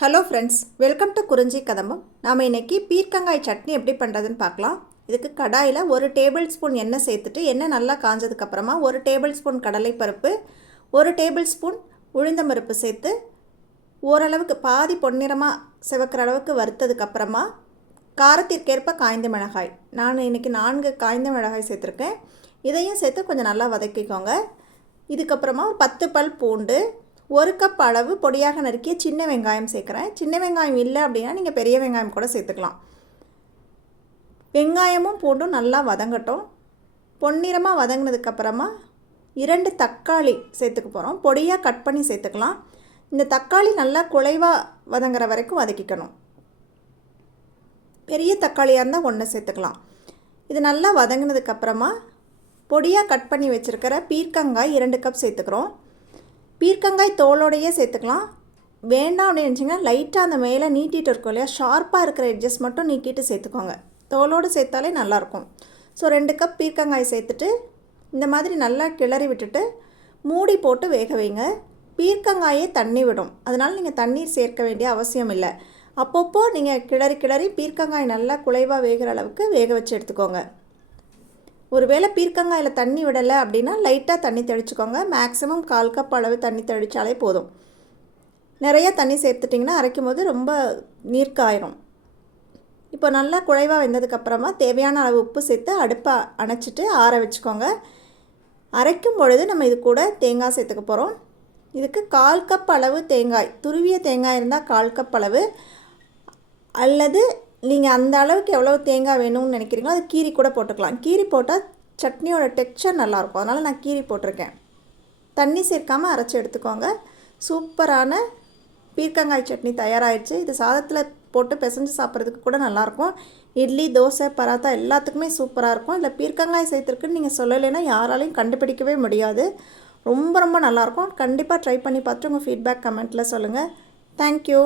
Hello friends, welcome to குறிஞ்சி கதம்பம். நாம் இன்றைக்கி பீர்க்கங்காய் சட்னி எப்படி பண்ணுறதுன்னு பார்க்கலாம். இதுக்கு கடாயில் 1 டேபிள் ஸ்பூன் எண்ணெய் சேர்த்துட்டு எண்ணெய் நல்லா காஞ்சதுக்கப்புறமா 1 டேபிள் ஸ்பூன் கடலைப்பருப்பு, 1 டேபிள் ஸ்பூன் உளுந்தம்பருப்பு சேர்த்து ஓரளவுக்கு பாதி பொன்னிறமாக சிவக்கிற அளவுக்கு வறுத்ததுக்கப்புறமா காரத்திற்கேற்ப காய்ந்த மிளகாய், நான் இன்றைக்கி 4 காய்ந்த மிளகாய் சேர்த்துருக்கேன். இதையும் சேர்த்து கொஞ்சம் நல்லா வதக்கிக்கோங்க. இதுக்கப்புறமா 10 பல் பூண்டு, 1 கப் அளவு பொடியாக நறுக்கிய சின்ன வெங்காயம் சேர்க்குறேன். சின்ன வெங்காயம் இல்லை அப்படின்னா நீங்கள் பெரிய வெங்காயம் கூட சேர்த்துக்கலாம். வெங்காயமும் பூண்டும் நல்லா வதங்கட்டும். பொன்னிறமாக வதங்கினதுக்கப்புறமா 2 தக்காளி சேர்த்துக்க போகிறோம். பொடியாக கட் பண்ணி சேர்த்துக்கலாம். இந்த தக்காளி நல்லா குழைவாக வதங்குற வரைக்கும் வதக்கிக்கணும். பெரிய தக்காளியாக இருந்தால் 1 சேர்த்துக்கலாம். இது நல்லா வதங்கினதுக்கப்புறமா பொடியாக கட் பண்ணி வச்சுருக்கிற பீர்க்கங்காய் 2 கப் சேர்த்துக்கிறோம். பீர்க்கங்காய் தோலோடையே சேர்த்துக்கலாம். வேண்டாம் அப்படின்னு நினச்சிங்கன்னா லைட்டாக அந்த மேலே நீட்டிகிட்டு இருக்கோம் இல்லையா, ஷார்ப்பாக இருக்கிற எட்ஜஸ் மட்டும் நீக்கிட்டு சேர்த்துக்கோங்க. தோலோடு சேர்த்தாலே நல்லாயிருக்கும். ஸோ 2 கப் பீர்க்கங்காய் சேர்த்துட்டு இந்த மாதிரி நல்லா கிளறி விட்டுட்டு மூடி போட்டு வேக வைங்க. பீர்க்கங்காயே தண்ணி விடும், அதனால் நீங்கள் தண்ணீர் சேர்க்க வேண்டிய அவசியம் இல்லை. அப்பப்போ நீங்கள் கிளறி பீர்க்கங்காய் நல்லா குழைவாக வேகிற அளவுக்கு வேக வச்சு எடுத்துக்கோங்க. ஒருவேளை பீர்க்கங்காயில் தண்ணி விடலை அப்படின்னா லைட்டாக தண்ணி தெளிச்சுக்கோங்க. மேக்ஸிமம் 1/4 கப் அளவு தண்ணி தெளித்தாலே போதும். நிறையா தண்ணி சேர்த்துட்டிங்கன்னா அரைக்கும் போது ரொம்ப நீர்க்காயிரும். இப்போ நல்லா குழைவாக வெந்ததுக்கப்புறமா தேவையான அளவு உப்பு சேர்த்து அடுப்பை அணைச்சிட்டு ஆற வச்சுக்கோங்க. அரைக்கும் பொழுது நம்ம இது கூட தேங்காய் சேர்த்துக்க போகிறோம். இதுக்கு 1/4 கப் அளவு தேங்காய், துருவிய தேங்காய் இருந்தால் 1/4 கப் அளவு, அல்லது நீங்கள் அந்த அளவுக்கு எவ்வளோ தேங்காய் வேணும்னு நினைக்கிறீங்களோ அது கீரி கூட போட்டுக்கலாம். கீரி போட்டால் சட்னியோட டெக்ஸ்சர் நல்லாயிருக்கும், அதனால் நான் கீரி போட்டிருக்கேன். தண்ணி சேர்க்காமல் அரைச்சி எடுத்துக்கோங்க. சூப்பரான பீர்க்கங்காய் சட்னி தயாராகிடுச்சு. இது சாதத்தில் போட்டு பிசைஞ்சு சாப்பிட்றதுக்கு கூட நல்லாயிருக்கும். இட்லி, தோசை, பராத்தா எல்லாத்துக்குமே சூப்பராக இருக்கும். இல்லை பீர்க்கங்காய் சேர்த்துருக்குன்னு நீங்கள் சொல்லலைன்னா யாராலையும் கண்டுபிடிக்கவே முடியாது. ரொம்ப நல்லாயிருக்கும். கண்டிப்பாக ட்ரை பண்ணி பார்த்துட்டு உங்கள் ஃபீட்பேக் கமெண்ட்டில் சொல்லுங்கள். தேங்க்யூ.